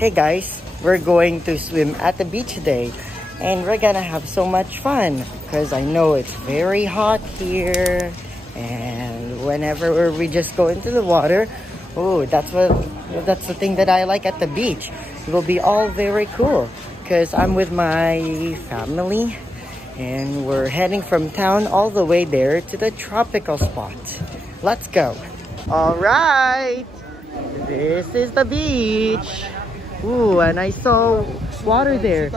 Hey guys, we're going to swim at the beach today and we're gonna have so much fun because I know it's very hot here, and whenever we just go into the water, oh, that's the thing that I like at the beach. It will be all very cool because I'm with my family and we're heading from town all the way there to the tropical spot. Let's go. All right, this is the beach. Ooh, and I saw water there.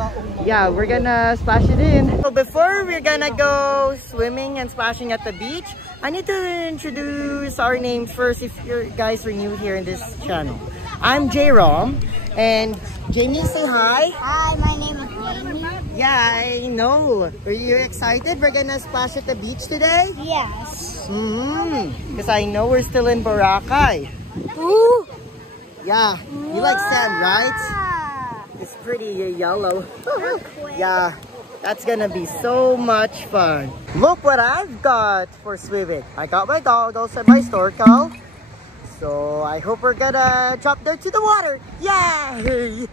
Yeah, we're gonna splash it in. So before we're gonna go swimming and splashing at the beach, I need to introduce our names first if you guys are new here in this channel. I'm J-Rom, and Jamie, say hi. Hi, my name is Jamie. Yeah, I know. Are you excited? We're gonna splash at the beach today? Yes. Because I know we're still in Boracay. Ooh! Yeah, you like sand, right? It's pretty yellow. Yeah, that's gonna be so much fun. Look what I've got for swimming. I got my goggles and my snorkel. So I hope we're gonna drop there to the water. Yay!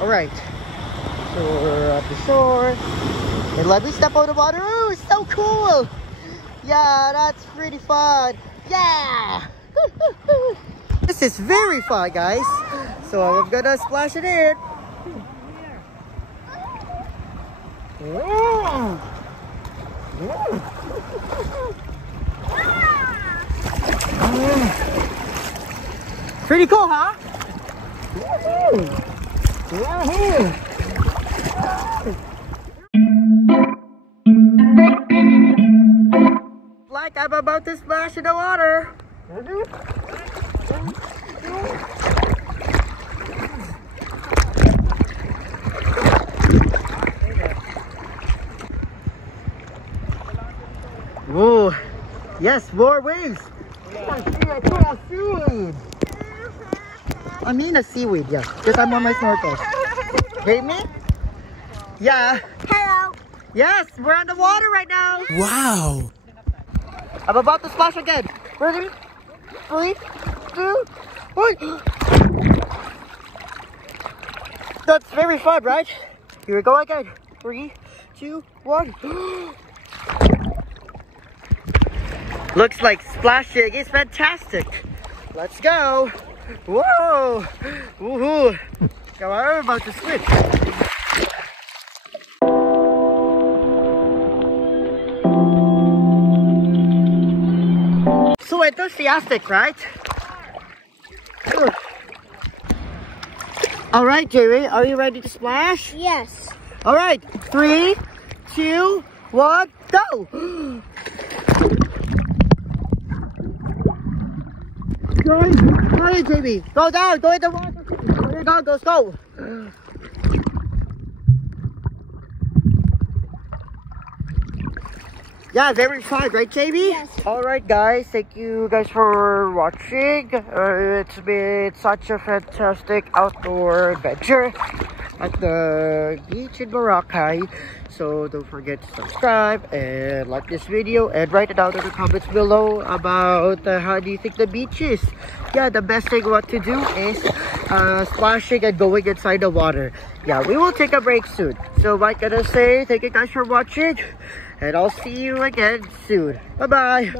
Alright, so we're at the shore. And let me step on the water. Oh, it's so cool! Yeah, that's pretty fun. Yeah! This is very fun, guys. So I'm gonna splash it in. Pretty cool, huh? Like I'm about to splash in the water. Whoa! Yes, more waves. I mean a seaweed, yeah. Because I'm on my snorkel. Hate me? Yeah. Hello. Yes, we're on the water right now. Wow. I'm about to splash again. Ready? 3, 2, 1. That's very fun, right? Here we go again. 3, 2, 1. Looks like splashing is fantastic. Let's go. Whoa. Woohoo. Come on, we're about to swim. So enthusiastic, right? All right, Jerry, are you ready to splash? Yes. All right, 3, 2, 1, go! Go ahead, Jamie. Go down, go in the water. There you go, go. Yeah, very fun, right, Jamie? Yes. Alright guys, thank you guys for watching. It's been such a fantastic outdoor adventure at the beach in Boracay. So don't forget to subscribe and like this video and write it down in the comments below about how do you think the beach is. Yeah, the best thing what to do is splashing and going inside the water. Yeah, we will take a break soon. So I'm gonna say thank you guys for watching. And I'll see you again soon. Bye-bye.